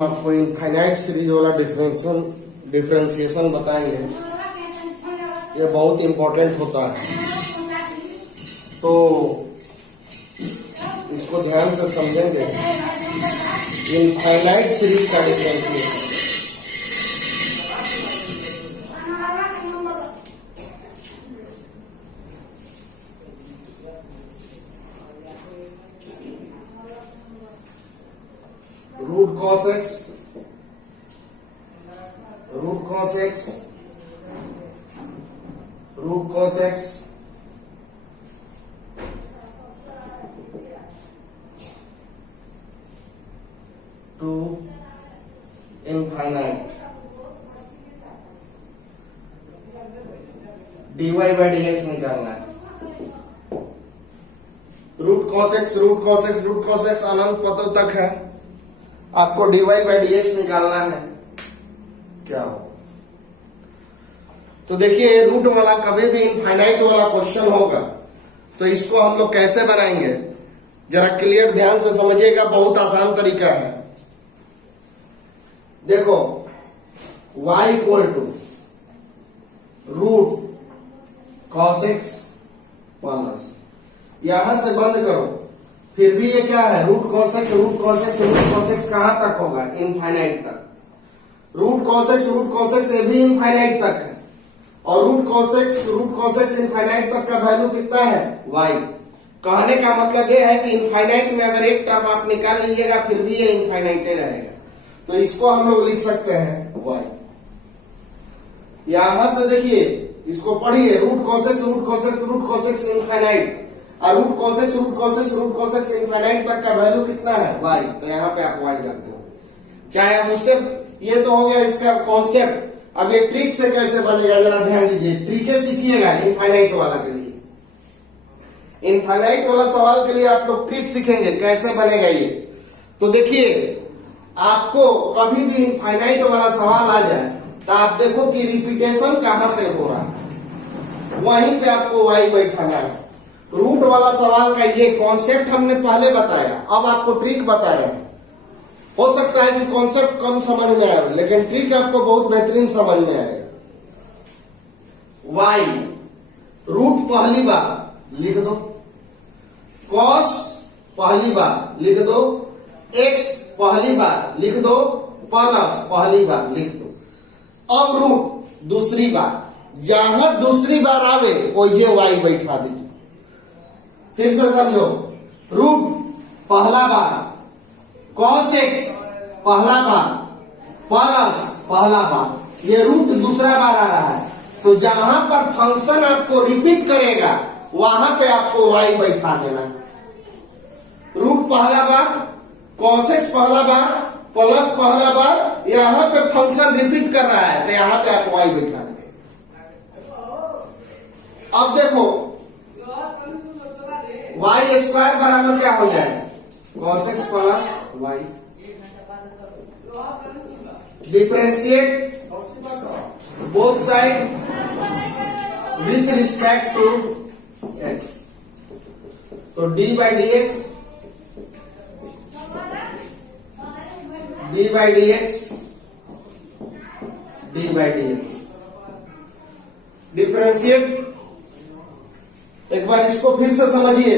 आपको infinite series वाला differentiation बताएंगे। ये बहुत इंपॉर्टेंट होता है, तो इसको ध्यान से समझेंगे। इनफाइनाइट सीरीज का differentiation, root cos x to infinite dy by dx निकालना है। रूट कॉस एक्स अनंत पदों तक है, आपको dy बाई dx निकालना है। क्या हो तो देखिए, रूट वाला कभी भी इनफाइनाइट वाला क्वेश्चन होगा तो इसको हम लोग कैसे बनाएंगे, जरा क्लियर ध्यान से समझिएगा। बहुत आसान तरीका है। देखो, y equal to root cos x plus, यहां से बंद करो, फिर भी ये क्या है, रूट कॉस एक्स कहां तक होगा, इनफाइनाइट तक। रूट कॉस एक्स ये भी इनफाइनाइट तक है, और रूट कॉस एक्स इनफाइनाइट तक का वैल्यू कितना है, y। कहने का मतलब ये है कि इनफाइनाइट में अगर एक टर्म आप निकाल लीजिएगा फिर भी ये इनफाइनाइट रहेगा, तो इसको हम लोग लिख सकते हैं y। यहां से देखिए, इसको पढ़िए, रूट कॉस एक्स इनफाइनाइट, और रूट कॉस एक्स इनफाइनाइट तक का वैल्यू कितना है, y। तो यहाँ पे आप y रख दो, चाहे अब उससे, ये तो हो गया इसका कॉन्सेप्ट। अब ये ट्रिक से कैसे बनेगा जरा ध्यान दीजिए, ट्रिके सीखिएगा इनफाइनाइट वाला के लिए। इनफाइनाइट वाला सवाल के लिए आप लोग ट्रिक सीखेंगे कैसे बनेगा ये। तो देखिए, आपको कभी भी इनफाइनाइट वाला सवाल आ जाए तो आप देखो कि रिपीटेशन कहां से हो रहा है, वहीं पे आपको y बैठाना है। रूट वाला सवाल का ये कॉन्सेप्ट हमने पहले बताया, अब आपको ट्रिक बता रहे हैं। हो सकता है कि कॉन्सेप्ट कम समझ में आए, लेकिन ट्रिक आपको बहुत बेहतरीन समझ में आएगा। y रूट पहली बार लिख दो, कॉस पहली बार लिख दो, x पहली बार लिख दो, प्लस पहली बार लिख दो। अब रूट दूसरी बार, जहां दूसरी बार आवे ओजे y बैठा दीजिए। फिर से समझो, रूट पहला बार, कॉस एक्स पहला बार, प्लस पहला बार, ये रूट दूसरा बार आ रहा है, तो जहां पर फंक्शन आपको रिपीट करेगा वहां पे आपको y बैठा देना। रूट पहला बार, कॉस एक्स पहला बार, प्लस पहला बार, यहां पे फंक्शन रिपीट कर रहा है तो यहां पे आप y बैठा देंगे। अब देखो, y स्क्वायर बराबर क्या हो जाएगा, cos x plus y। Differentiate both side with respect to x, तो d by d x, differentiate. एक बार इसको फिर से समझिए,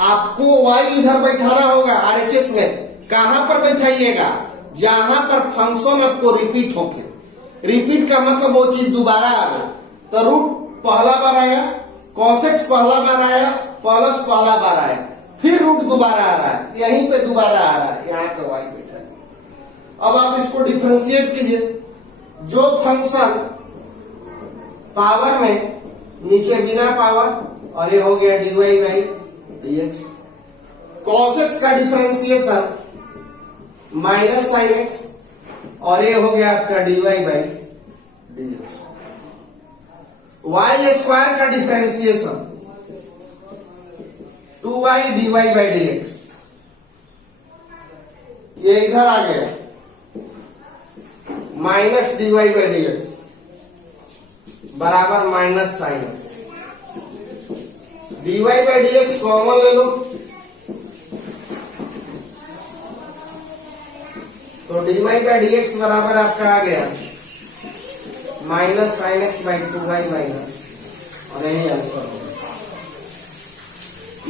आपको y इधर बैठाना होगा RHS में। कहां पर बैठाइएगा, जहां पर फंक्शन आपको रिपीट होके, रिपीट का मतलब वो चीज दोबारा आ गई। तो रूट पहला बार आया, cos x पहला बार आया, प्लस पहला बार आया, फिर रूट दोबारा आ रहा है, यहीं पे दोबारा आ रहा है, यहाँ पे y बैठा है। अब आप इसको डिफरेंशिएट कीजिए। जो फंक्शन पावर में, नीचे बिना पावर, और ये हो गया dy by dx। cos x का डिफरेंशिएशन माइनस साइन x, और ये हो गया आपका dy by dx। y square का differentiation 2y dy by dx, ये इधर आ गया, माइनस dy बाई dx बराबर minus sine x। dy by dx common ले लो, तो dy का dx बराबर आपका आ गया minus sine x by 2y minus, और यही आंसर होगा।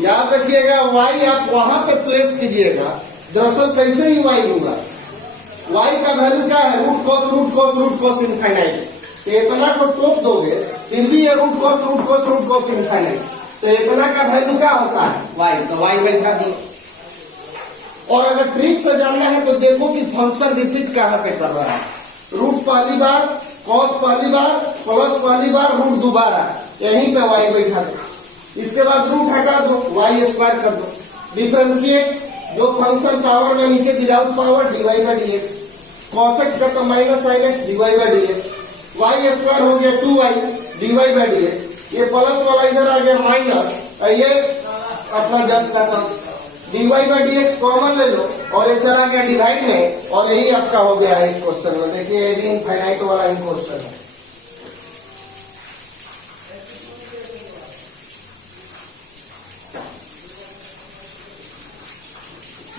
याद रखिएगा y आप वहां पे प्लेस कीजिएगा, दरअसल कैसे ही y होगा, y का वैल्यू क्या है, रूट कॉस इनफाइनाइट। तो इतना को तोप दोगे फिर भी ये रूट कॉस इनफाइनाइट, तो इतना का वैल्यू क्या होता है y, तो y बैठा दिए। और अगर ट्रिक से जानना है तो देखो कि फंक्शन रिपीट कहां पे कर रहा है, रूट पहली बार, कॉस पहली बार, प्लस पहली बार, रूट दोबारा, यहीं पे y बैठा दो। इसके बाद रूट हटा दो, y स्क्वायर कर दो, डिफरेंशिएट, जो फंक्शन पावर में नीचे without power dy by dx, cos x का तो minus sin x dy by dx, y square हो गया 2y dy बाई dx, ये प्लस वाला इधर आ गया माइनस, ये अपना जस्ट का terms dy by dx common ले लो और ये चला गया डिवाइड में, और यही आपका हो गया इस क्वेश्चन में। देखिए ये भी इनफाइनाइट वाला ही क्वेश्चन है।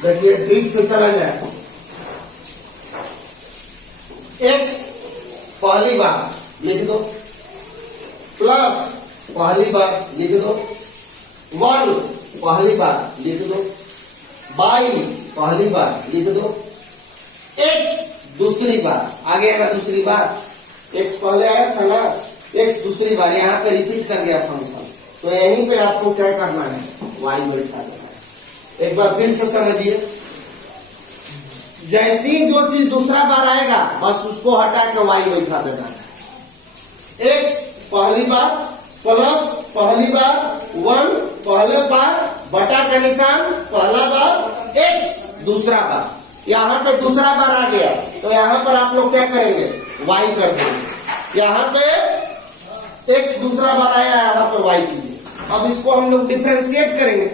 देखिए ट्रिक से चला जाए, x पहली बार लिख दो, प्लस पहली बार लिख दो, 1 पहली बार लिख दो, बाई पहली बार लिख दो, x दूसरी बार आ गया ना, दूसरी बार x पहले आया था ना, x दूसरी बार यहाँ पे रिपीट कर गया फंक्शन, तो यहीं पे आपको क्या करना है, y बैठा देना है। एक बार फिर से समझिए, जैसी जो चीज दूसरा बार आएगा बस उसको हटा के y बैठा देना है। x पहली बार प्लस पहली बार 1 पहले बार बटा का निशान पहला बार, x दूसरा बार, यहाँ पे दूसरा बार आ गया तो यहाँ पर आप लोग क्या करेंगे, y कर देंगे। यहाँ पे x दूसरा बार आया, यहाँ पे y कीजिए। अब इसको हम लोग डिफरेंशिएट करेंगे,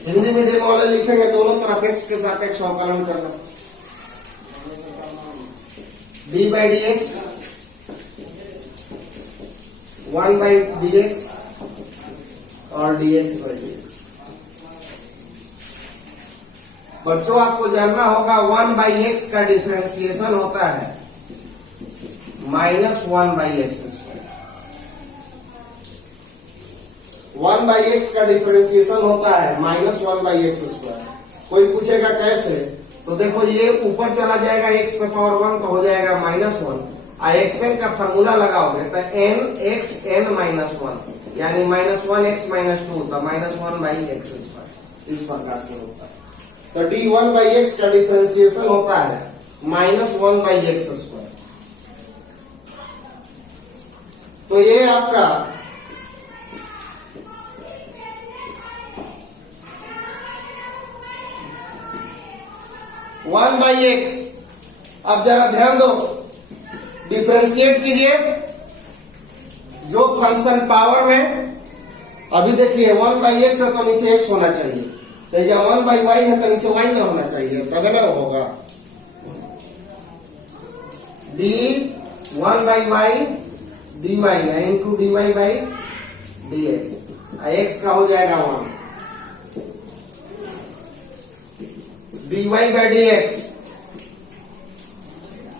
हिंदी मीडियम वाले लिखेंगे दोनों तरफ x के सापेक्ष अवकलन करना, d by d x 1 by d x और dx बाई डी एक्स। बच्चों आपको जानना होगा 1 बाई एक्स का डिफरेंशिएशन होता है minus 1 by x square. 1 by x का डिफरेंशिएशन होता है माइनस 1 बाई एक्स स्क्वायर। कोई पूछेगा कैसे, तो देखो ये ऊपर चला जाएगा x पे पावर 1 तो हो जाएगा -1, और xn का फॉर्मूला लगाओगे तो n x n -1 यानी -1 x -2 तो -1 बाई एक्स स्क्वायर, इस प्रकार से होता है। तो d1 बाई एक्स का डिफरेंशिएशन होता है -1 बाई एक्स स्क्वायर। तो ये आपका 1 बाई एक्स। अब जरा ध्यान दो, डिफरेंशिएट कीजिए, जो फंक्शन पावर में, अभी देखिए 1 बाई एक्स है तो नीचे x होना चाहिए, तो या 1 बाई वाई है तो नीचे y ना होना चाहिए, तब ना होगा d 1 by y dy into dy by dx, x का हो जाएगा 1, dy by dx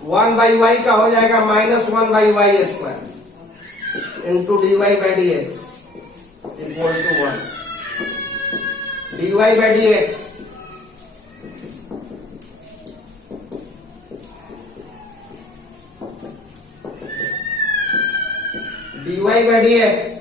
1 by y का हो जाएगा -1 by y square into dy by dx equal to 1, dy by dx dy by dx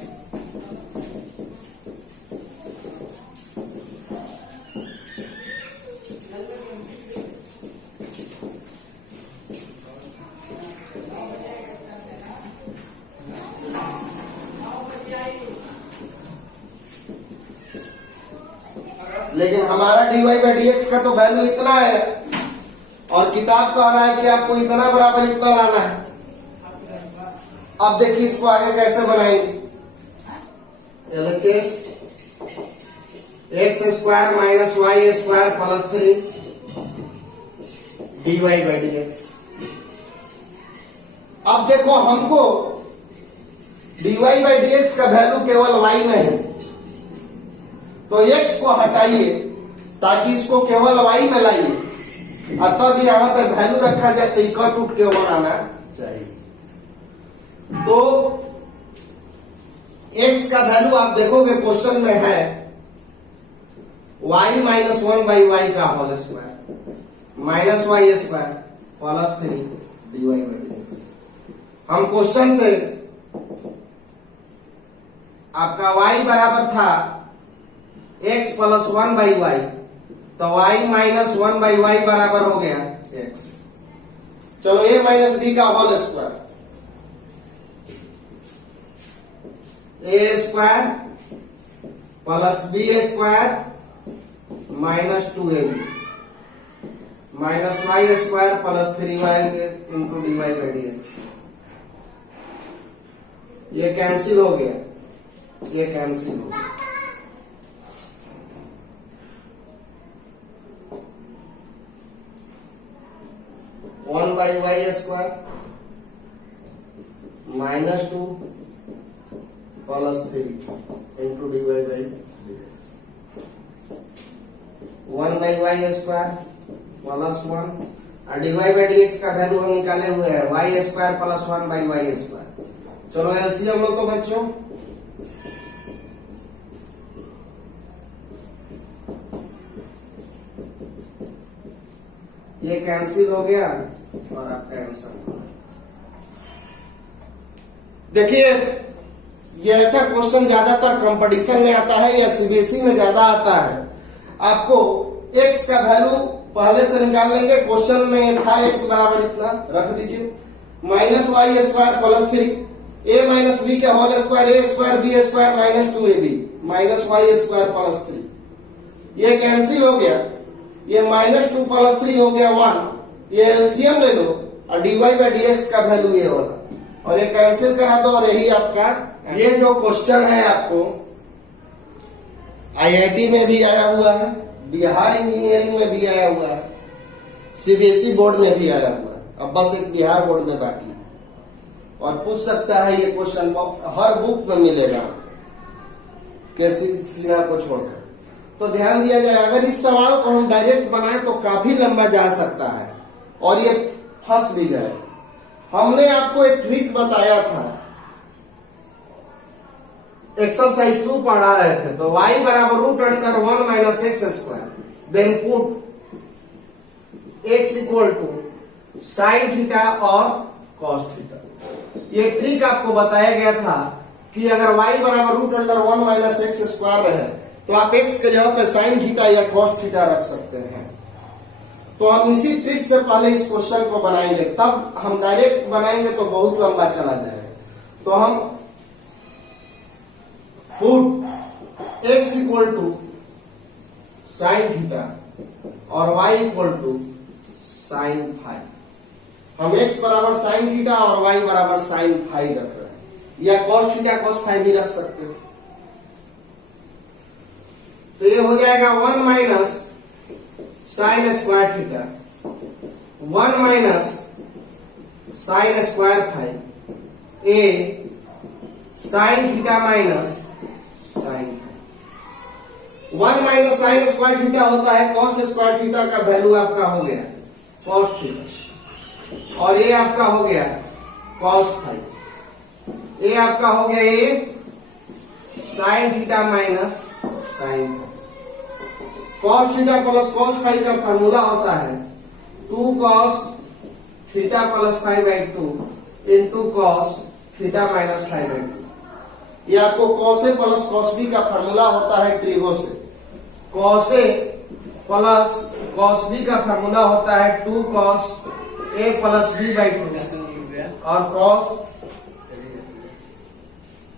लेकिन हमारा dy बाई dx का तो वैल्यू इतना है और किताब कह रहा है कि आपको इतना बराबर इतना लाना है। अब देखिए इसको आगे कैसे बनाएंगे, LHS x square minus y square plus 3 dy by dx। अब देखो हमको dy बाई dx का वैल्यू केवल y में है, तो x को हटाइए ताकि इसको केवल y में लाइए, और तब यहां पे वैल्यू रखा जाए तो कट उठ के वन आना चाहिए। तो x का वैल्यू आप देखोगे क्वेश्चन में है y माइनस 1 बाई वाई का whole square minus y square plus 3 dy by dx। हम क्वेश्चन से आपका y बराबर था x प्लस 1 बाई वाई, तो y माइनस 1 बाई वाई बराबर हो गया x। चलो a माइनस b का whole square a square plus b square minus 2ab minus y square plus 3y into dy by dx। ये cancel हो गया, ये कैंसिल हो गया। One by y square minus 2 प्लस 3 into dy by dx। 1 by y square plus 1 और dy by dx का value हम निकाले हुए हैं y square plus 1 by y square. चलो एलसीएम लो तो बच्चों, ये कैंसिल हो गया और आपका आंसर। देखिए ये ऐसा क्वेश्चन ज्यादातर कंपटीशन में आता है या सीबीएसई में ज्यादा आता है। आपको x का वैल्यू पहले से निकाल लेंगे, क्वेश्चन में था x बराबर इतना रख दीजिए minus y square plus 3 a minus b के whole square a square b square minus 2ab minus y square plus 3। ये कैंसिल हो गया, ये माइनस 2 प्लस 3 हो गया 1। ये एलसीएम ले लो और dy बाई dx का वैल्यू ये वाला, और ये कैंसिल करा दो और यही आपका। ये जो क्वेश्चन है आपको आईआईटी में भी आया हुआ है, बिहार इंजीनियरिंग में भी आया हुआ है, सीबीएसई बोर्ड में भी आया हुआ है, अब बस एक बिहार बोर्ड में बाकी। और पूछ सकता है ये क्वेश्चन हर बुक में मिलेगा कैसी सीना को छोड़कर। तो ध्यान दिया जाए, अगर इस सवाल को हम डायरेक्ट बनाए तो काफी लंबा जा सकता है और ये फंस भी जाए। हमने आपको एक ट्रिक बताया था, एक्सरसाइज 2 पढ़ा रहे थे, तो y बराबर root under 1 minus x square, then put x equal to sine theta और कॉस थीटा। ये ट्रिक आपको बताया गया था कि अगर y बराबर root under 1 minus x square रहे तो आप x के जगह पे साइन थीटा या कॉस थीटा रख सकते हैं। तो हम इसी ट्रिक से पहले इस क्वेश्चन को बनाएंगे, तब हम डायरेक्ट बनाएंगे तो बहुत लंबा चला जाएगा। तो हम put x equal to sine theta और y equal to sine phi. हम x बराबर साइन थीटा और y बराबर साइन फाई रख रहे हैं, या कॉस थीटा कॉस फाई भी रख सकते हैं। तो ये हो जाएगा 1 minus sine square theta 1 minus sine square phi a sine theta minus sine 1 minus sine square theta होता है कॉस स्क्वायर थीटा का वैल्यू आपका हो गया कॉस थीटा, और ये आपका हो गया कॉस फाई। ये आपका हो गया ये sine theta minus sine phi. Cos theta plus cos phi का फॉर्मूला होता है 2 cos theta plus phi by 2 into cos theta minus phi by 2। ये आपको cos A plus cos B का फॉर्मूला होता है ट्रिगो से। Cos A plus cos B का फॉर्मूला होता है 2 cos A plus B by 2 और cos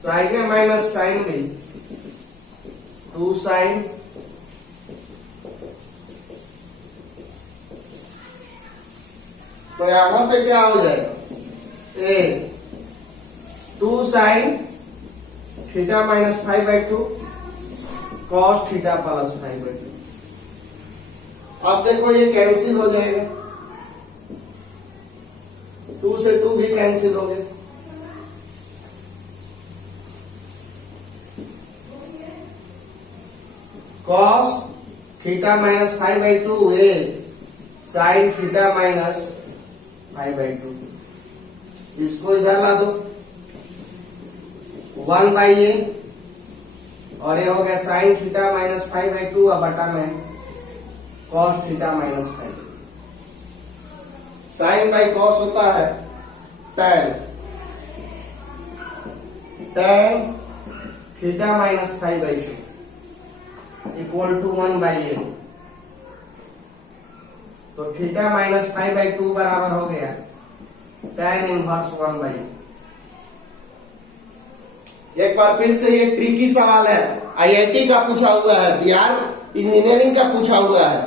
sine A minus sine B 2 sign तो यहां पे क्या हो जाएगा ए 2 sign theta minus five by 2 cos theta plus 5/2। अब देखो ये कैंसिल हो जाएगा, 2 से 2 भी कैंसिल हो गए, cos थीटा माइनस 5/2 ए साइन थीटा माइनस 5/2। इसको इधर ला दो, 1/a और ये हो गया साइन थीटा माइनस 5/2 और बटा में cos theta minus 5। Sine by cos होता है tan theta minus 5/2 equal to 1/a। तो थीटा माइनस 5/2 बराबर हो गया tan इनवर्स 1/a। एक बार फिर से ये ट्रिकी सवाल है, आईआईटी का पूछा हुआ है, बिहार इंजीनियरिंग का पूछा हुआ है।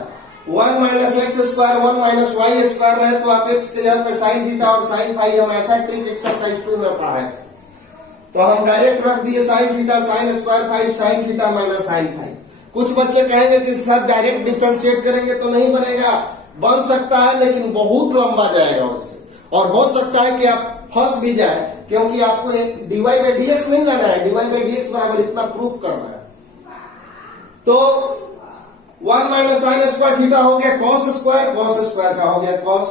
1 minus x square 1 minus y square रहे तो आप एक्स के जगह पे साइन थीटा और साइन फाई, हम ऐसा ट्रिक एक्सरसाइज 2 में पढ़ा है। तो हम डायरेक्ट रख दिए sine theta sine square five sine theta minus sine five. कुछ बच्चे कहेंगे कि सर डायरेक्ट डिफरेंशिएट करेंगे तो नहीं बनेगा, बन सकता है लेकिन बहुत लंबा जाएगा उससे, और हो सकता है कि आप फंस भी जाए, क्योंकि आपको एक डीवाई बाई डीएक्स नहीं लाना है, डीवाई बाई डीएक्स बराबर इतना प्रूफ करना है। तो 1 माइनस साइन स्क्वायर थीटा हो गया कॉस स्क्वायर का हो गया कॉस,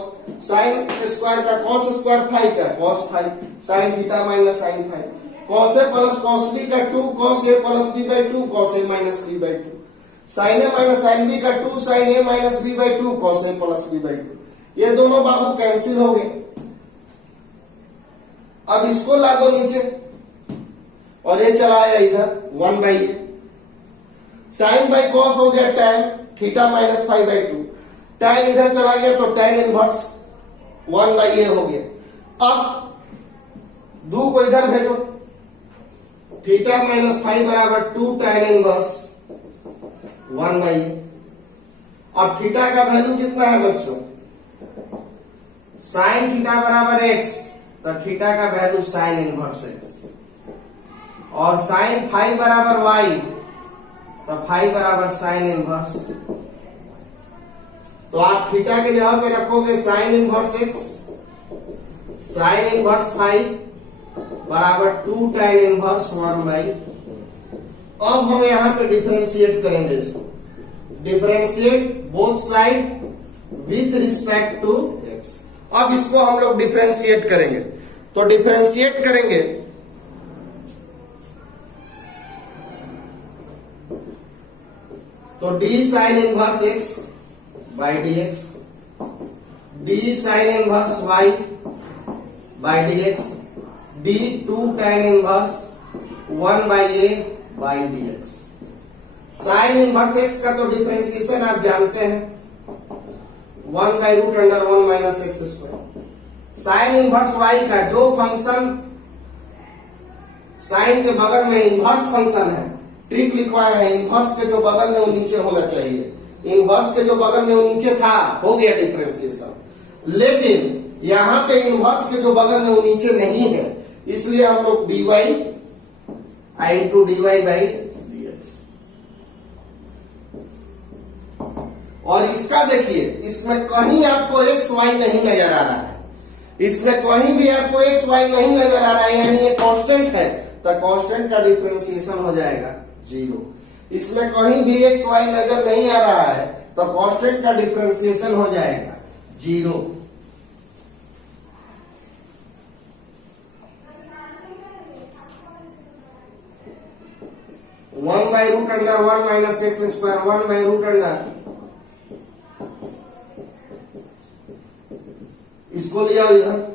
साइन स्क्वायर का कॉस स्क्वायर फाइव का cos five, sine theta minus sine five, cos A plus cos B का 2 cos A plus B by 2 cos A minus B by 2, sine A minus sine B का 2 sine A minus B by 2 cos A plus B by 2। ये दोनों बाबू cancel हो गए। अब इसको ला दो नीचे और ये चला आया इधर 1/a, साइन बाई कॉस हो गया tan थीटा माइनस 5/2, tan इधर चला गया तो tan इनवर्स 1/a हो गया। अब 2 को इधर भेजो, थीटा माइनस 5 बराबर 2 tan इनवर्स 1/a। अब थीटा का वैल्यू कितना है बच्चों, साइन थीटा बराबर x, तो थीटा का वैल्यू साइन इनवर्स x, और साइन 5 बराबर y, तो 5 बराबर साइन इनवर्स। तो आप थीटा के जगह पे रखोगे sine inverse x, sine inverse 5 बराबर 2 tan इनवर्स 1/। अब हम यहां पे डिफरेंशिएट करेंगे इसको, differentiate both side with respect to x। अब इसको हम लोग डिफरेंशिएट करेंगे, तो डिफरेंशिएट करेंगे तो d sine inverse x by dx, d sine inverse y by dx, d 2 tan inverse 1/a by dx। Sine inverse x का तो डिफरेंशिएशन आप जानते हैं, 1/√1 minus x square. Sine inverse y का जो फंक्शन साइन के बगल में इनवर्स फंक्शन है, ट्रिक लिखवाया है, इनवर्स के जो बगल में वो नीचे होना चाहिए, इनवर्स के जो बगल में वो नीचे था, हो गया डिफरेंशिएशन। लेकिन यहां पे इनवर्स के जो बगल में वो नीचे नहीं है, इसलिए हम लोग dy into dy by dx। और इसका देखिए, इसमें कहीं आपको एक्स वाई नहीं नजर आ रहा है, इसमें कहीं भी आपको एक्स वाई नहीं नजर आ रहा है, यानी ये कांस्टेंट है, तो कांस्टेंट का डिफरेंशिएशन हो जाएगा 0। इसमें कहीं भी एक्स वाई नजर नहीं आ रहा है, तो कांस्टेंट का डिफरेंशिएशन हो जाएगा 0। One by root under 1 minus x square 1 by root under, इसको लिया इधर,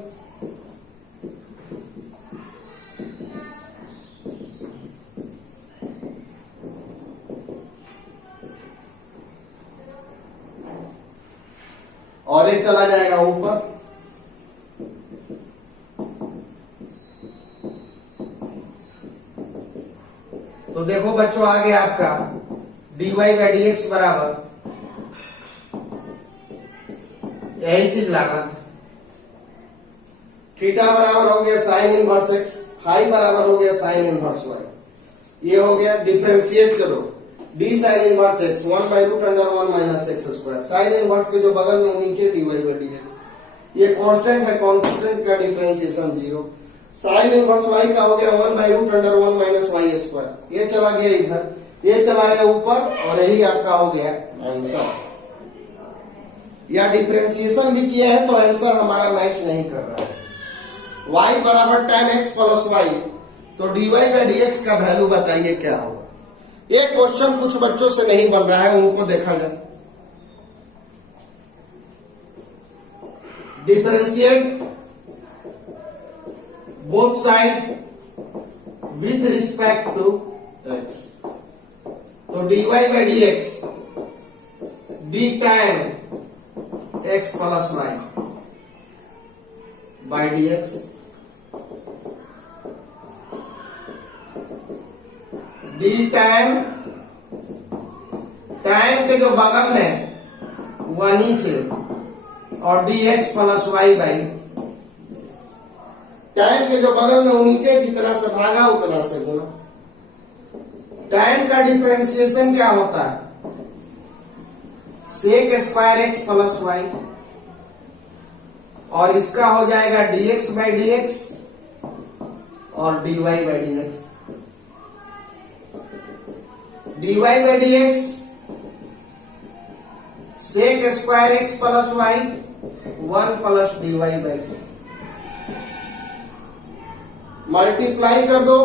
और ये चला जाएगा ऊपर। तो देखो बच्चों, आ गया आपका dy बाई dx बराबर, यही चीज लाना, थीटा बराबर हो गया साइन इनवर्स x, फाई बराबर हो गया साइन इनवर्स y। ये हो गया, डिफरेंशिएट करो, D sine inverse x 1/√1 minus x square. Sine inverse के जो बगल में नीचे dy/dx, ये कांस्टेंट है, कांस्टेंट का डिफरेंशिएशन 0। साइन इनवर्स y का हो गया 1/√1 माइनस वाई स्क्वायर। ये चला गया इधर, ये चला गया ऊपर, और यही आपका हो गया आंसर। या डिफरेंशिएशन भी किया है तो आंसर हमारा मैच नहीं कर रहा है। y बराबर tan x प्लस y, तो dy/dx का वैल्यू बताइए क्या होगा। ये क्वेश्चन कुछ बच्चों से नहीं बन रहा है, उनको देखा जाए। Differentiate both side with respect to x, तो dy/dx d tan x plus y by dx, d tan के जो बगल में वह नीचे, और dx plus y by tan के जो बगल में वो नीचे, जितना से भागा उतना से गुना। tan का डिफरेंशिएशन क्या होता है, sec square x plus y, और इसका हो जाएगा dx/dx और dy/dx। dy/dx sec square x plus y 1 plus dy/d, multiply कर दो,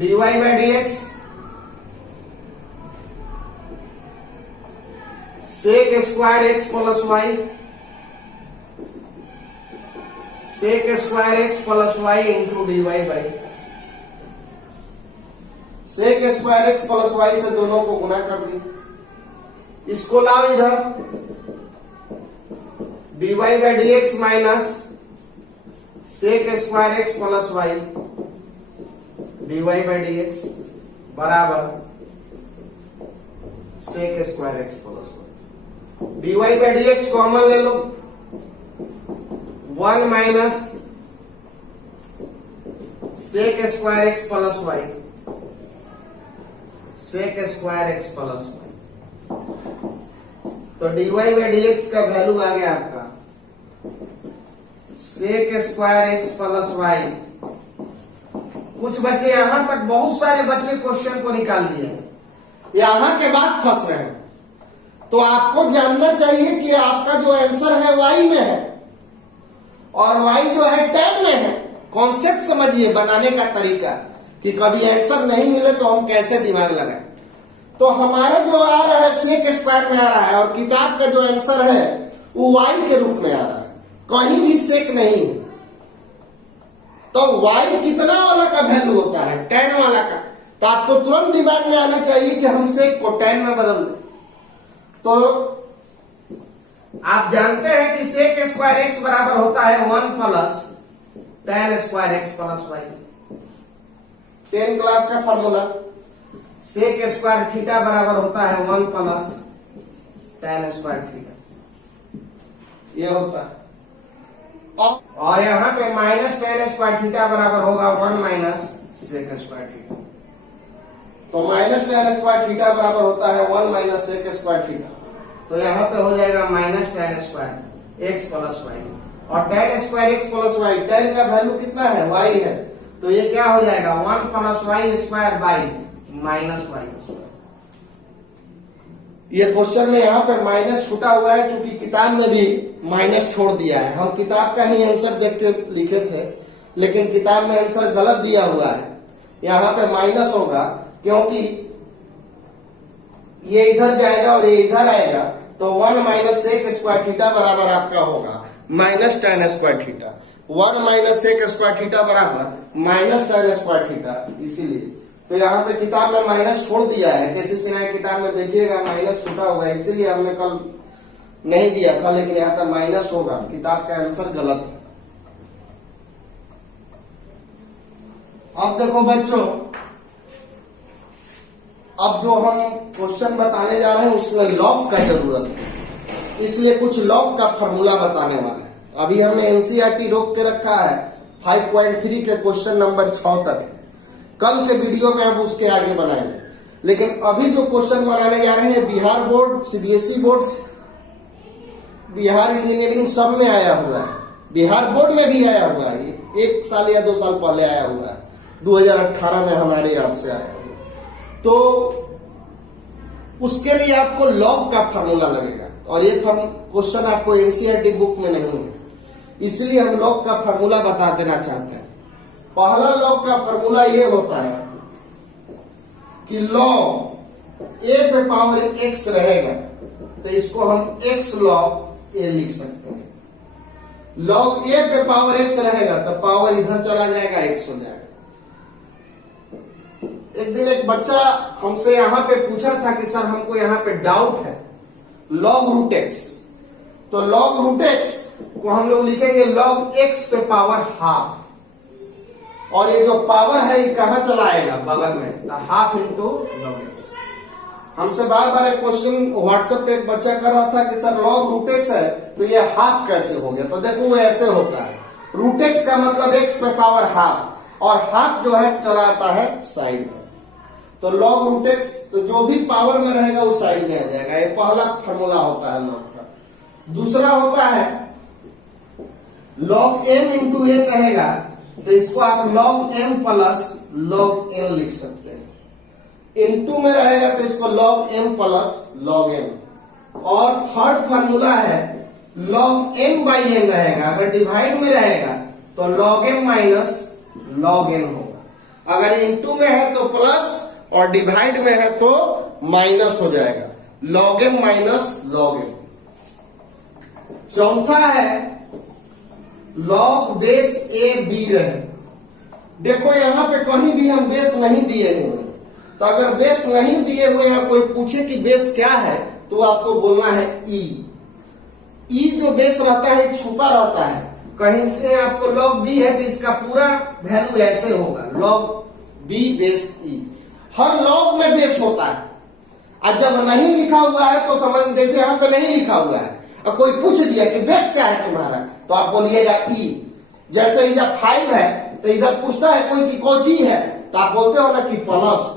dy/dx sec square x plus y, sec square x plus y into dy/, sec square x plus y से दोनों को गुना कर दी। इसको लाओ इधर, dy/dx minus sec square x plus y dy/dx बराबर sec square x plus y. dy/dx common ले लो, 1 minus sec square x plus y, sec square x plus y, तो dy/dx का वैल्यू आ गया आपका sec square x plus y. कुछ बच्चे यहां तक, बहुत सारे बच्चे क्वेश्चन को निकाल लिए, यहां के बाद फंस रहे हैं। तो आपको जानना चाहिए कि आपका जो आंसर है y में है, और y जो है tan में है। कॉन्सेप्ट समझिए, बनाने का तरीका, कि कभी आंसर नहीं मिले तो हम कैसे दिमाग लगाएं। तो हमारा जो आ रहा है सेक स्क्वायर में आ रहा है, और किताब का जो आंसर है वो y के रूप में आ रहा है, कहीं भी सेक नहीं है। तो y कितना वाला का वैल्यू होता है, tan वाला का। तो आपको तुरंत दिमाग में आना चाहिए कि हम सेक को tan में बदल दें। तो आप जानते हैं कि सेक स्क्वायर एक्स बराबर होता है 1 plus tan square x plus y. 10 class का फॉर्मूला, सेक स्क्वायर थीटा बराबर होता है 1 प्लस tan स्क्वायर थीटा, ये होता है। और यहां पे माइनस tan स्क्वायर थीटा बराबर होगा 1 माइनस सेक स्क्वायर थीटा। तो माइनस tan स्क्वायर थीटा बराबर होता है 1 माइनस सेक स्क्वायर थीटा। तो यहाँ पे हो जाएगा minus tan square x plus y, और tan square x plus y, tan का वैल्यू कितना है, y है, तो ये क्या हो जाएगा 1 plus y square by minus y square. ये क्वेश्चन में यहाँ पे माइनस छूटा हुआ है, क्योंकि किताब में भी माइनस छोड़ दिया है। हम किताब का ही आंसर देख के लिखे थे, लेकिन किताब में आंसर गलत दिया हुआ है। यहाँ पे माइनस होगा, क्योंकि ये इधर जाएगा और ये इधर आएगा, तो 1 माइनस सेक स्क्वायर थीटा बराबर आपका होगा minus tan square theta. 1 minus sec square theta बराबर माइनस tan स्क्वायर थीटा। इसीलिए तो यहाँ पे किताब में माइनस छोड़ दिया है, किसी से किताब में देखिएगा माइनस छूटा हुआ है, इसीलिए हमने कल नहीं दिया था, लेकिन यहाँ पे माइनस होगा, किताब का आंसर गलत है। अब देखो बच्चों, अब जो हम क्वेश्चन बताने जा रहे हैं उसमें लॉग का जरूरत है, इसलिए कुछ लॉग का फॉर्मूला बताने वाले हैं। अभी हमने एनसीईआरटी रोक के रखा है 5.3 के क्वेश्चन नंबर 6 तक। कल के वीडियो में अब उसके आगे बनाएंगे। लेकिन अभी जो क्वेश्चन बनाने जा रहे हैं Bihar board, CBSE board, Bihar engineering सब में आया हुआ है, बिहार बोर्ड में भी आया हुआ है, 1 साल या 2 साल पहले आया हुआ है, 2018 में हमारे याद से आया हुआ। तो उसके लिए आपको लॉग का फार्मूला लगेगा और ये क्वेश्चन आपको एनसीईआरटी बुक में नहीं है, इसलिए हम लॉग का फार्मूला बता देना चाहते हैं। पहला लॉग का फार्मूला ये होता है कि लॉग ए पे पावर एक्स रहेगा तो इसको हम एक्स लॉग ए लिख सकते हैं। लॉग ए पे पावर एक्स रहेगा तो पावर इधर चला जाएगा, एक्स हो जाएगा। एक दिन एक बच्चा हमसे यहां पे पूछा था कि सर हमको यहां पे डाउट है लॉग रूट एक्स, तो लॉग रूट एक्स को हम लोग लिखेंगे लॉग एक्स पे पावर हाफ, और ये जो पावर है ये कहां चला आएगा, बगल में, तो हाफ इंटू लॉग एक्स। हमसे बार बार एक क्वेश्चन व्हाट्सएप पे एक बच्चा कर रहा था कि सर लॉग रूट एक्स है तो ये हाफ कैसे हो गया, तो देखो वो ऐसे होता है, रूट एक्स का मतलब एक्स पे पावर हाफ, और हाफ जो है चला आता है साइड में, तो लॉग रूट एक्स तो जो भी पावर में रहेगा उस साइड में आ जाएगा। ये पहला फार्मूला होता है लॉग का। दूसरा होता है लॉग एम इंटू एन रहेगा तो इसको आप log m plus log n लिख सकते हैं। इनटू में रहेगा तो इसको log m plus log n, और थर्ड फार्मूला है लॉग एम बाई एन रहेगा, अगर डिवाइड में रहेगा तो log m minus log n होगा, अगर इनटू में है तो प्लस और डिवाइड में है तो माइनस हो जाएगा, log m minus log m. चौथा है लॉग बेस ए बी रहे। देखो यहां पे कहीं भी हम बेस नहीं दिए हुए, तो अगर बेस नहीं दिए हुए या कोई पूछे कि बेस क्या है तो आपको बोलना है ई। ई जो बेस रहता है छुपा रहता है, कहीं से आपको लॉग बी है तो इसका पूरा वैल्यू ऐसे होगा, लॉग बी बेस ई। हर लॉग में बेस होता है, और जब नहीं लिखा हुआ है तो समझ, जैसे यहाँ पे नहीं लिखा हुआ है और कोई पूछ दिया कि बेस क्या है तुम्हारा, तो आप बोलिएगा ई। जैसे इधर 5 है तो इधर पूछता है कोई कि कौची है तो आप बोलते हो ना कि प्लस,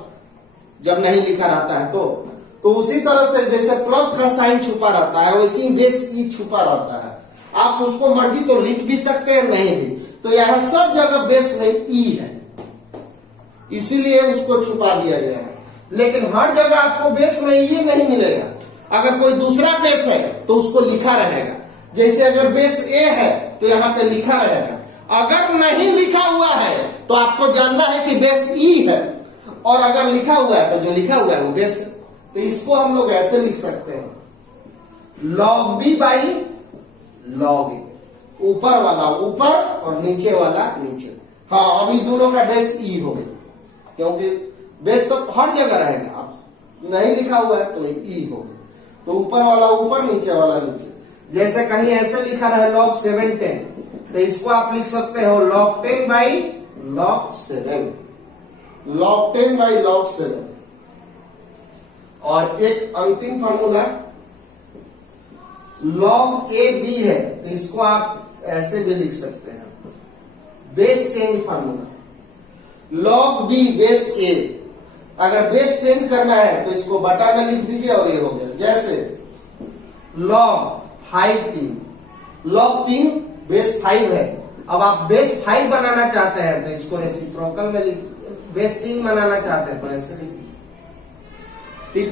जब नहीं लिखा रहता है तो उसी तरह से जैसे प्लस का साइन छुपा रहता है वैसे बेस ई छुपा रहता है। आप उसको मर्जी तो लिख भी सकते हैं, नहीं भी, तो यहाँ सब जगह बेस में ई है, इसीलिए उसको छुपा दिया गया है। लेकिन हर जगह आपको बेस में ये नहीं मिलेगा, अगर कोई दूसरा बेस है तो उसको लिखा रहेगा। जैसे अगर बेस ए है तो यहाँ पे लिखा रहेगा, अगर नहीं लिखा हुआ है तो आपको जानना है कि बेस ई है, और अगर लिखा हुआ है तो जो लिखा हुआ है वो बेस है। तो इसको हम लोग ऐसे लिख सकते हैं लॉग बी बाई लॉग ए, ऊपर वाला ऊपर और नीचे वाला नीचे। हाँ, अभी दोनों का बेस ई हो गया, क्योंकि बेस तो हर जगह रहेगा, अब नहीं लिखा हुआ है तो ई हो गया, तो ऊपर वाला ऊपर नीचे वाला नीचे। जैसे कहीं ऐसे लिखा रहे लॉग 7 10, तो इसको आप लिख सकते हो log 10 by log 7, log 10 by log 7। और एक अंतिम फॉर्मूला लॉग ए बी है तो इसको आप ऐसे भी लिख सकते हैं, base change formula, log B base A. अगर बेस चेंज करना है तो इसको बटा में लिख दीजिए और ये हो गया। जैसे लॉग 5 3, लॉग 3 बेस 5 है, अब आप बेस 5 बनाना चाहते हैं तो इसको रेसिप्रोकल में लिख, बेस 3 बनाना चाहते हैं तो ऐसे लिख।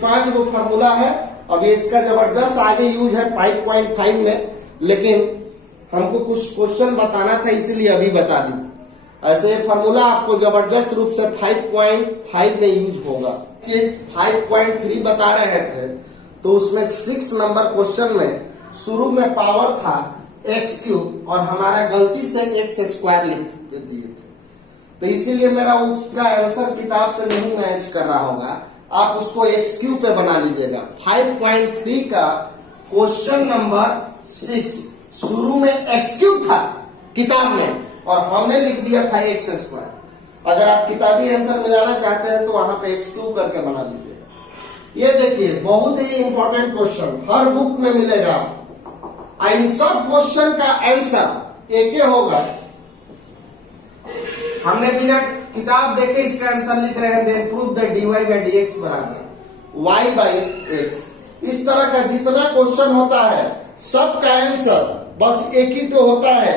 5 गो फार्मूला है। अब इसका जबरदस्त आगे यूज है 5.5 में, लेकिन हमको कुछ क्वेश्चन बताना था इसीलिए अभी बता दी। ऐसे फार्मूला आपको जबरदस्त रूप से 5.5 में यूज होगा। 5.3 बता रहे थे तो उसमें 6 नंबर क्वेश्चन में शुरू में पावर था x³ और हमारा गलती से x² लिख दिए थे, तो इसीलिए मेरा उसका आंसर किताब से नहीं मैच कर रहा होगा, आप उसको x³ पे बना लीजिएगा। 5.3 का क्वेश्चन नंबर 6 शुरू में x³ था किताब में और हमने लिख दिया था x²। अगर आप किताबी आंसर मिलाना चाहते हैं तो वहां पे x³ करके बना लीजिएगा। ये देखिए बहुत ही इंपॉर्टेंट क्वेश्चन हर बुक में मिलेगा। इन सब क्वेश्चन का आंसर एक ही होगा। हमने बिना किताब देखे इसका आंसर लिख रहे हैं, then prove that dy by dx बराबर y बाई x। इस तरह का जितना क्वेश्चन होता है सबका आंसर बस एक ही पे होता है,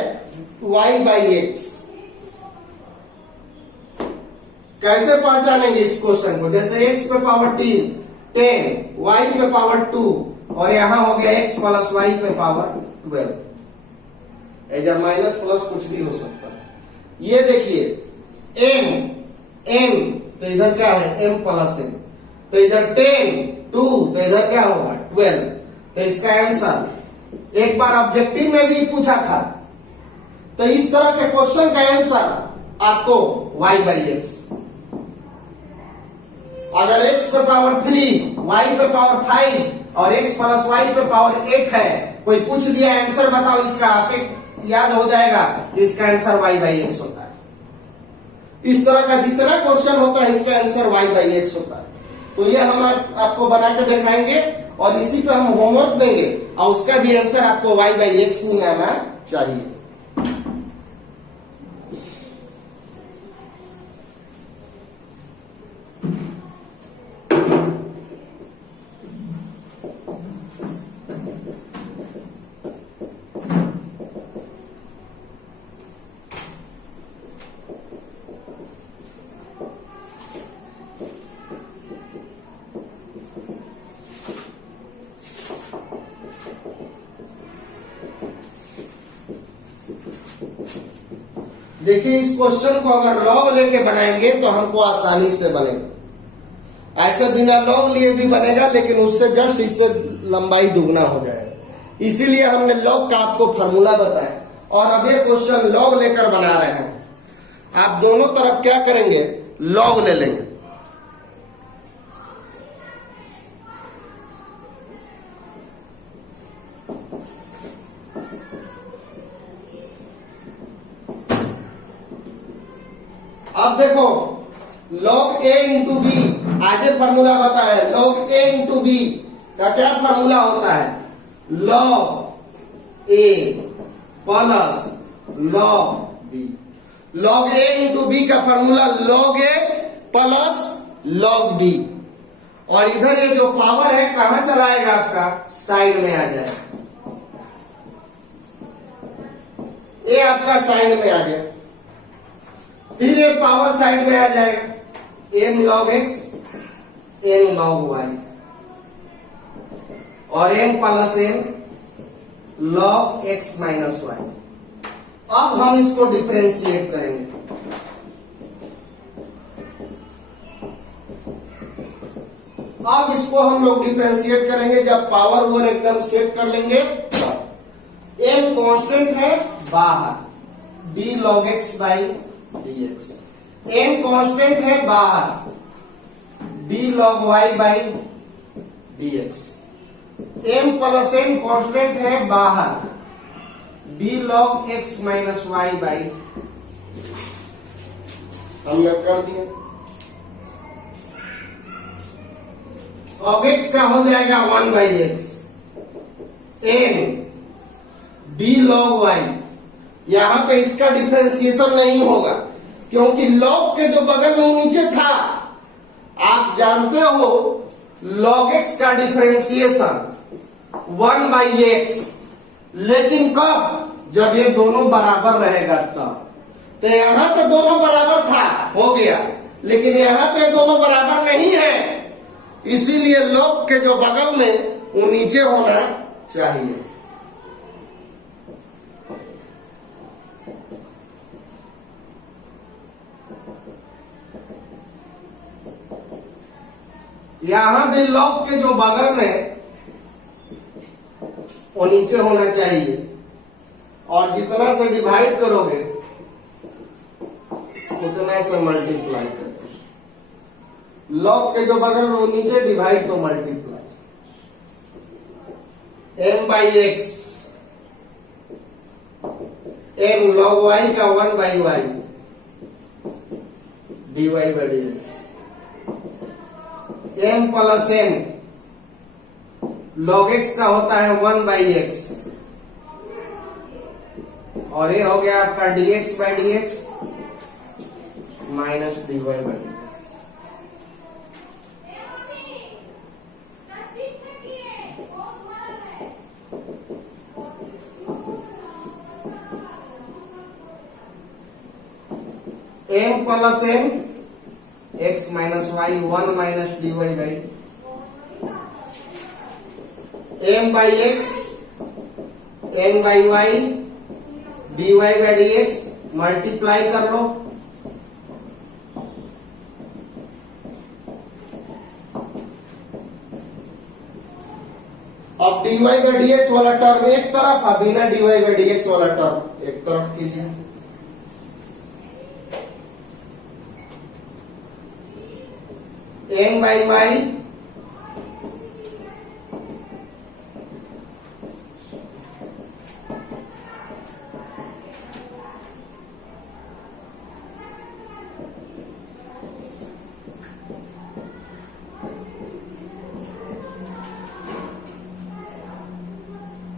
y बाई x। कैसे पहचानेंगे इस क्वेश्चन को? जैसे x पे पावर 10, y पे पावर 2 और यहां हो गया x प्लस y पे पावर 12। एजर माइनस प्लस कुछ भी हो सकता है। ये देखिए m तो इधर क्या है m प्लस n, तो इधर 10 2 तो इधर क्या होगा 12। तो इसका आंसर एक बार ऑब्जेक्टिव में भी पूछा था, तो इस तरह के क्वेश्चन का आंसर आपको y बाई x। अगर x पे पावर 3, y पे पावर 5 और x प्लस y पे पावर 8 है, कोई पूछ दिया आंसर बताओ इसका, आप याद हो जाएगा इसका आंसर y बाई x होता है। इस तरह का जितना क्वेश्चन होता है इसका आंसर y बाई x होता है। तो ये हम आपको बना के दिखाएंगे और इसी पे हम होमवर्क देंगे और उसका भी आंसर आपको y बाई x नहीं आना चाहिए। देखिए इस क्वेश्चन को अगर लॉग लेके बनाएंगे तो हमको आसानी से बनेगा, ऐसे बिना लॉग लिए भी बनेगा लेकिन उससे जस्ट इससे लंबाई दुगना हो जाएगा। इसीलिए हमने लॉग का आपको फार्मूला बताया और अब ये क्वेश्चन लॉग लेकर बना रहे हैं। आप दोनों तरफ क्या करेंगे, लॉग ले लेंगे। अब देखो log a इंटू बी, आज फार्मूला बताया log a इंटू बी का क्या फार्मूला होता है, log a plus log b। log a into B का formula log a plus log b। और इधर ये जो पावर है कहां चलाएगा, आपका साइड में आ जाएगा, ये आपका साइड में आ गया। फिर ये पावर साइड में आ जाएगा, m log x n log y और m plus n log x minus y। अब हम इसको डिफरेंशिएट करेंगे। अब इसको हम लोग डिफरेंशिएट करेंगे जब पावर वन एकदम सेट कर लेंगे। m कांस्टेंट है बाहर, d log x by dx। m constant है बाहर, d log y by dx। m plus n constant है बाहर, d log x minus y by, हमने कर दिया। अब x का हो जाएगा 1 by x, n d log y। यहां पे इसका डिफरेंशिएशन नहीं होगा क्योंकि log के जो बगल में नीचे था, आप जानते हो log x का डिफरेंशिएशन 1 बाई x, लेकिन कब, जब ये दोनों बराबर रहेगा तब। तो यहां पे दोनों बराबर था, हो गया, लेकिन यहां पे दोनों बराबर नहीं है, इसीलिए log के जो बगल में वो नीचे होना चाहिए। यहां भी log के जो बगल में वो नीचे होना चाहिए और जितना से डिवाइड करोगे उतना से मल्टीप्लाई करते। log के जो बगल में वो नीचे, डिवाइड तो multiply. m by x, m log y का 1 by y, dy by dx। m plus n log x का होता है 1 बाई x और ये हो गया आपका dx by dx minus dy by dx। m प्लस m x minus y 1 minus dy by m by x n by y dy by dx multiply कर लो। अब dy बाई dx वाला टर्म एक तरफ, अब बिना dy बाई dx वाला टर्म एक तरफ कीजिए। n बाई वाई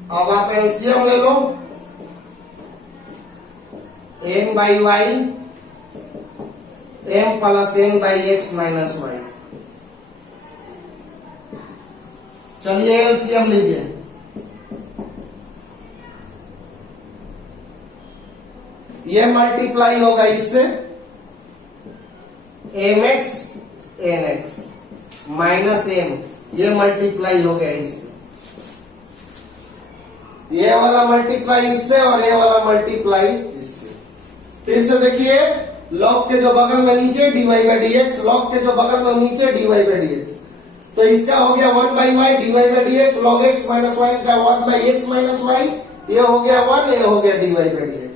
अब आप एलसीएम ले लो। m by y m plus n by x minus y. चलिए एलसीएम लीजिए। ये मल्टीप्लाई होगा इससे mx nx माइनस m, ये मल्टीप्लाई हो गया इससे, ये वाला मल्टीप्लाई इससे और ये वाला मल्टीप्लाई इससे। फिर से देखिए, लॉग के जो बगल में नीचे dy बाई dx, लॉग के जो बगल में नीचे dy बाई dx, तो इसका हो गया 1 by y dy by dx, log x minus y का 1 बाई x माइनस वाई, ये हो गया 1, ये हो गया dy by dx।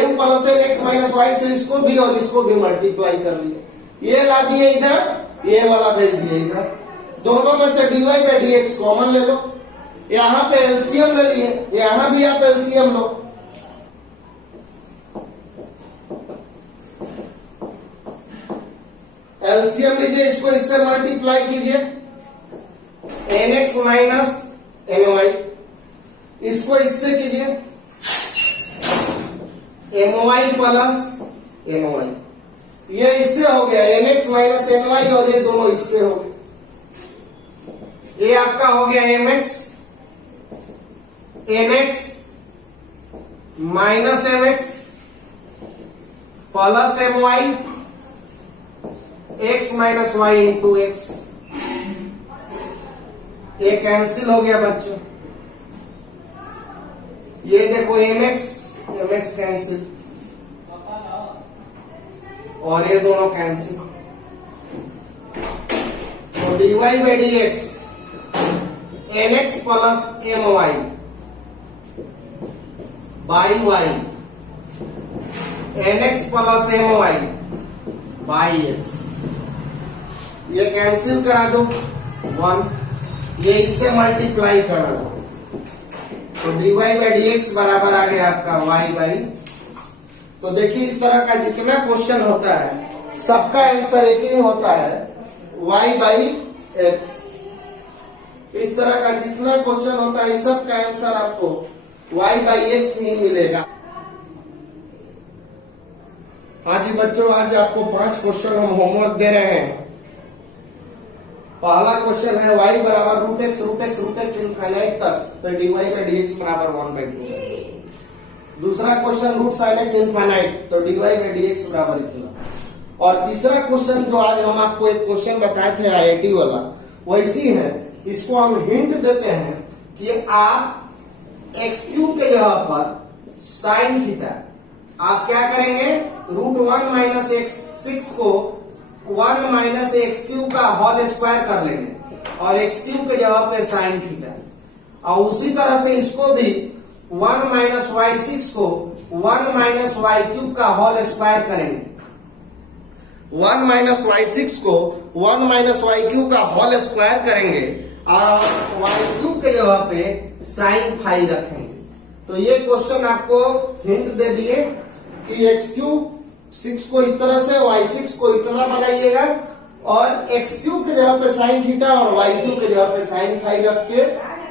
m plus n x minus y से इसको भी और इसको भी मल्टीप्लाई कर लिए, ये ला दिए इधर, ये वाला भेज दिए इधर, दोनों में से dy बाई dx कॉमन ले लो, यहां पे एलसीएम ले लिए, यहां भी आप एलसीएम लो। एलसीएम लीजिए, इसको इससे मल्टीप्लाई कीजिए, nx माइनस ny, इसको इससे कीजिए my प्लस ny, ये इससे हो गया nx माइनस ny और ये दोनों इससे हो गए, ये आपका हो गया mx nx minus mx plus my x minus y into x, ये कैंसिल हो गया बच्चों, ये देखो mx कैंसिल और ये दोनों कैंसिल, तो dy by dx nx plus my by y nx plus my by x, ये कैंसिल करा दो 1, ये इससे मल्टीप्लाई करा दो, तो dy बाई dx बराबर आ गया आपका y बाई। तो देखिए, इस तरह का जितना क्वेश्चन होता है सबका आंसर एक ही होता है, y बाई x। इस तरह का जितना क्वेश्चन होता है सब का आंसर आपको y बाई x ही मिलेगा। हाँ जी बच्चों, आज आपको 5 क्वेश्चन हम होमवर्क दे रहे हैं। पहला क्वेश्चन है y बराबर रूट एक्स इनफाइनाइट तक, तो dy बाई dx बराबर 1/2। दूसरा question root sine x infinite, तो dy बाई dx बराबर इतना। और तीसरा क्वेश्चन जो आज हम आपको एक क्वेश्चन बताए थे आईआईटी वाला, वैसी है, इसको हम हिंट देते हैं कि आप एक्स क्यूब के जगह पर साइन थीटा आप क्या करेंगे, रूट 1 माइनस एक्स 6 को 1 माइनस एक्स क्यूब का होल स्क्वायर कर लेंगे और एक्स क्यूब के जगह पे साइन थीटा, और उसी तरह से इसको भी 1 माइनस वाई 6 को 1 माइनस वाई क्यूब का होल स्क्वायर करेंगे। 1 माइनस वाई 6 को 1 माइनस वाई क्यूब का होल स्क्वायर करेंगे और वाई क्यूब के जगह पे साइन फाई रखेंगे। तो ये क्वेश्चन आपको हिंट दे दिए कि एक्स क्यूब 6 को इस तरह से, वाई 6 को इतना बनाइएगा और एक्स क्यूब के जगह पे साइन थीटा और वाई क्यूब के जगह पे साइन फाई रख के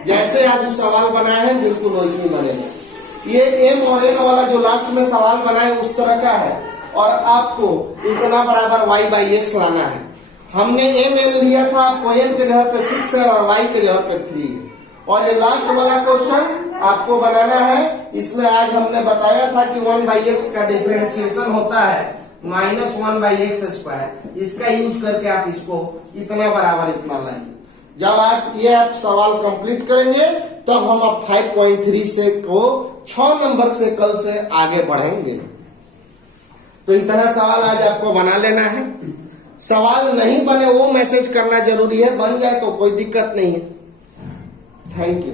जैसे आप जो सवाल बनाए हैं बिल्कुल वैसे बनेगा। ये एम और एन वाला जो लास्ट में सवाल बनाए उस तरह का है, और आपको इतना बराबर y बाई एक्स लाना है। हमने m n लिया था, आपको m के जगह पे 6 है और y के जगह पे 3 है। और ये लास्ट वाला क्वेश्चन आपको बनाना है। इसमें आज हमने बताया था कि 1 बाई एक्स का डिफरेंशिएशन होता है -1 बाई एक्स स्क्वायर। इसका यूज करके आप इसको इतना बराबर इतना लाएंगे। जब आप ये आप सवाल कंप्लीट करेंगे तब हम अब 5.3 से को 6 नंबर से कल से आगे बढ़ेंगे। तो इतना सवाल आज आपको बना लेना है। सवाल नहीं बने वो मैसेज करना जरूरी है, बन जाए तो कोई दिक्कत नहीं है। Thank you.